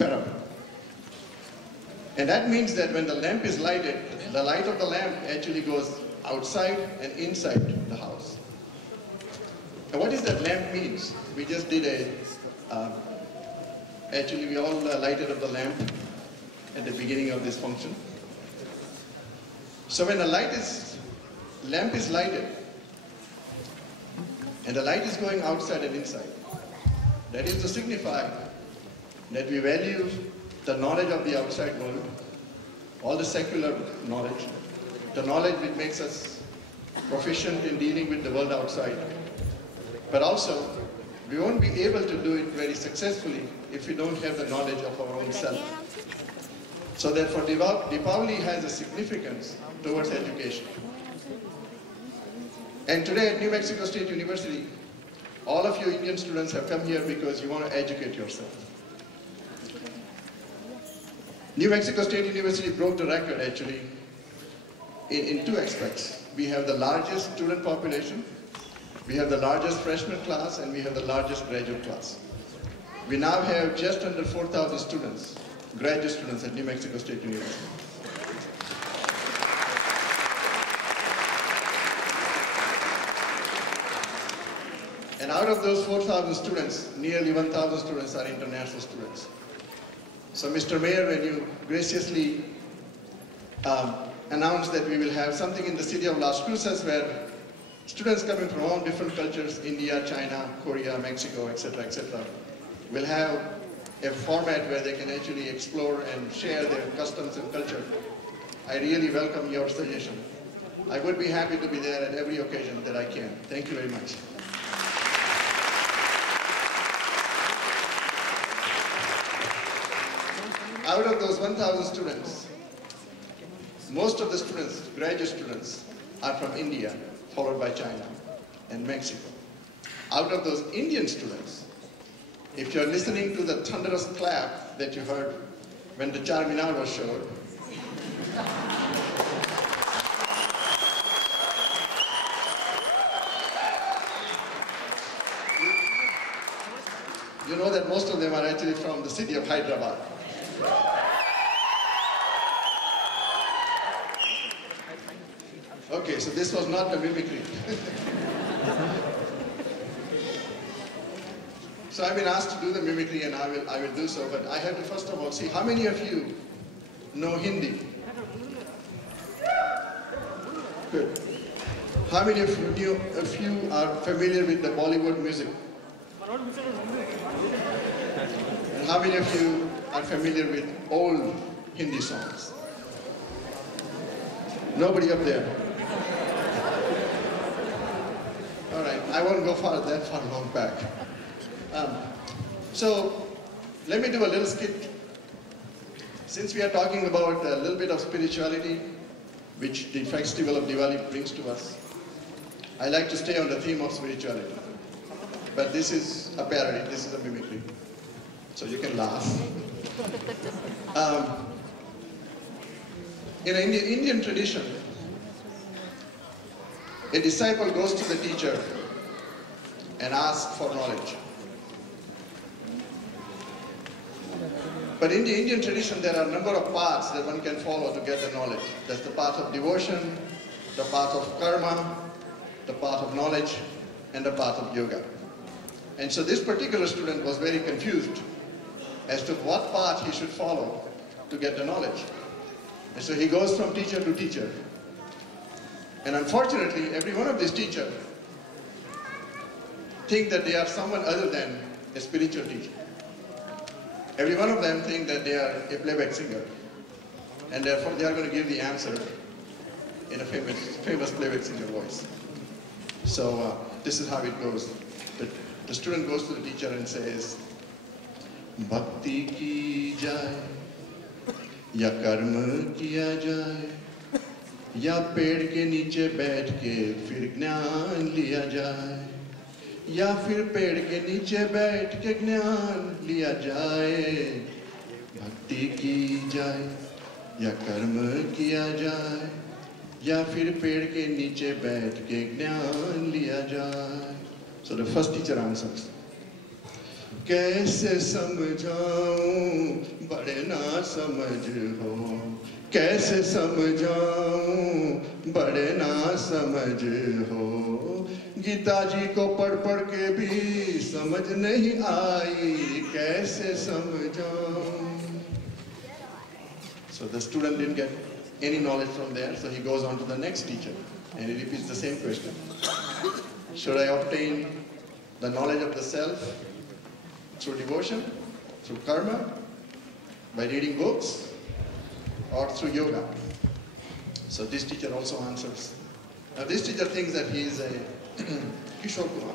parable. And that means that when the lamp is lighted, the light of the lamp actually goes outside and inside the house. And what does that lamp means? We just did actually we all lighted up the lamp at the beginning of this function. So when the lamp is lighted, and the light is going outside and inside, that is to signify that we value the knowledge of the outside world, all the secular knowledge, the knowledge which makes us proficient in dealing with the world outside. But also, we won't be able to do it very successfully if we don't have the knowledge of our own self. So therefore, Deepavali has a significance towards education. And today at New Mexico State University, all of you Indian students have come here because you want to educate yourself. New Mexico State University broke the record actually in two aspects. We have the largest student population, we have the largest freshman class, and we have the largest graduate class. We now have just under 4,000 students, graduate students at New Mexico State University. And out of those 4,000 students, nearly 1,000 students are international students. So Mr. Mayor, when you graciously announced that we will have something in the city of Las Cruces where students coming from all different cultures, India, China, Korea, Mexico, etc., will have a format where they can actually explore and share their customs and culture, I really welcome your suggestion. I would be happy to be there at every occasion that I can. Thank you very much. Out of those 1,000 students, most of the students, graduate students, are from India, followed by China and Mexico. Out of those Indian students, if you're listening to the thunderous clap that you heard when the Charminar was showed, you know that most of them are actually from the city of Hyderabad. Okay, so this was not a mimicry. So I've been asked to do the mimicry and I will do so, but I have to first of all see how many of you know Hindi? Good. How many of you are familiar with the Bollywood music? And how many of you are familiar with old Hindi songs? Nobody up there. All right, I won't go that far long back. So let me do a little skit. Since we are talking about a little bit of spirituality, which the festival of Diwali brings to us, I like to stay on the theme of spirituality. But this is a parody, this is a mimicry. So you can laugh. In an Indian tradition, a disciple goes to the teacher and asks for knowledge. But in the Indian tradition, there are a number of paths that one can follow to get the knowledge. That's the path of devotion, the path of karma, the path of knowledge, and the path of yoga. And so this particular student was very confused as to what path he should follow to get the knowledge. And so he goes from teacher to teacher. And unfortunately, every one of these teachers think that they are someone other than a spiritual teacher. Every one of them think that they are a playback singer. And therefore they are going to give the answer in a famous playback singer voice. So this is how it goes. The student goes to the teacher and says, Bhakti ki jai, ya karma kiya jai, ya ped ke niche baith ke fir jnaan liya jai, ya fir ped ke niche baith ke jnaan liya jai. Bhakti ki jai, ya karma kiya jai, ya fir ped ke niche baith ke jnaan liya jai. So the first teacher answers, कैसे समझाऊं बड़े ना समझ हो, कैसे समझाऊं बड़े ना समझ हो, गीता जी को पढ़ पढ़ के भी समझ नहीं आई, कैसे समझाऊं. So the student didn't get any knowledge from there, so he goes on to the next teacher and he repeats the same question. Should I obtain the knowledge of the self through devotion, through karma, by reading books, or through yoga? So this teacher also answers. Now this teacher thinks that he is a Kishore Kumar.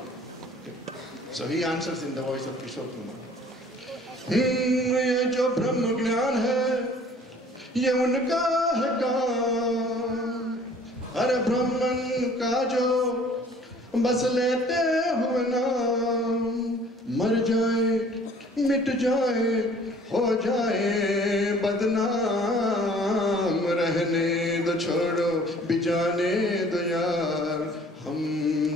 So he answers in the voice of Kishore Kumar. ये जो ब्रह्म ज्ञान है, ये उनका है काम. अरे ब्राह्मण का जो बस लेते हुए नाम, मर जाए मिट जाए हो जाए बदनाम, रहने दो छोड़ो बिजाने दो यार, हम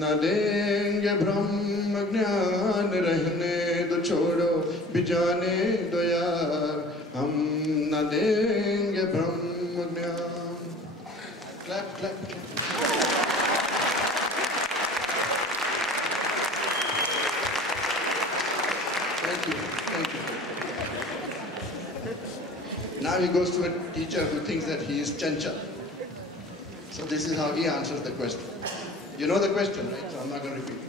न देंगे ब्रह्म ज्ञान, रहने दो छोड़ो बिजाने दो यार, हम न देंगे ब्रह्म ज्ञान. Clap, clap, clap. Thank you, thank you. Now he goes to a teacher who thinks that he is Chanchal. So this is how he answers the question. You know the question, right? So I'm not going to repeat it.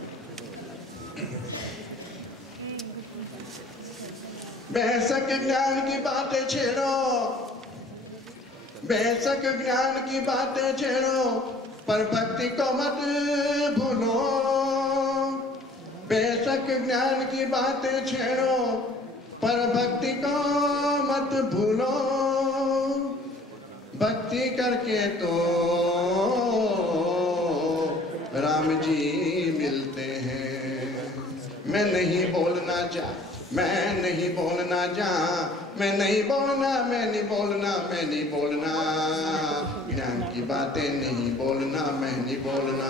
बेशक ज्ञान की बातें छेड़ो, बेशक ज्ञान की बातें छेड़ो, पर भक्ति को मत भूलो. बेशक ज्ञान की बातें छेड़ो, पर भक्ति को मत भूलो. भक्ति करके तो राम जी मिलते हैं. मैं नहीं बोलना चाहता, मैं नहीं बोलना मैं नहीं बोलना, मैं नहीं बोलना, मैं नहीं बोलना, ज्ञान की बातें नहीं बोलना, मैं नहीं बोलना,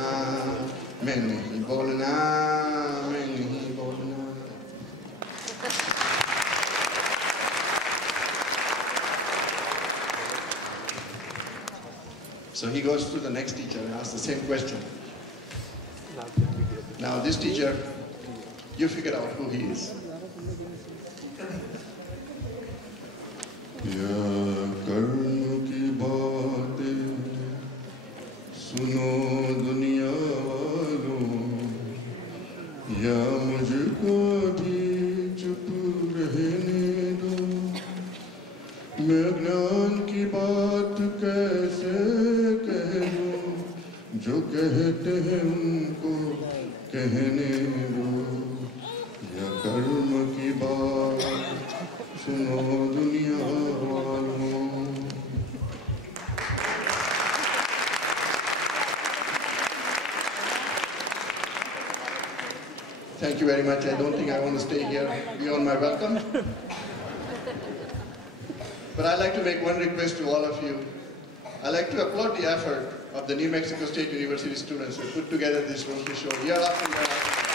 मैं नहीं बोलना, मैं नहीं बोलना. So he goes to the next teacher and asks the same question. Now this teacher, you figure out who he is. या कर्म की बातें सुनो दुनिया वालों, या मुझको भी चुप रहने दो. मैं ज्ञान की बात कैसे कह दूं, जो कहते हैं उनको कहने दो. या कर्म की बात सुनो दुनिया वालों. Thank you very much. I don't think I want to stay here beyond my welcome. But I'd like to make one request to all of you. I'd like to applaud the effort of the New Mexico State University students who put together this Roshi show year after year after year.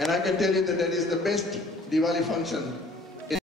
And I can tell you that that is the best Diwali function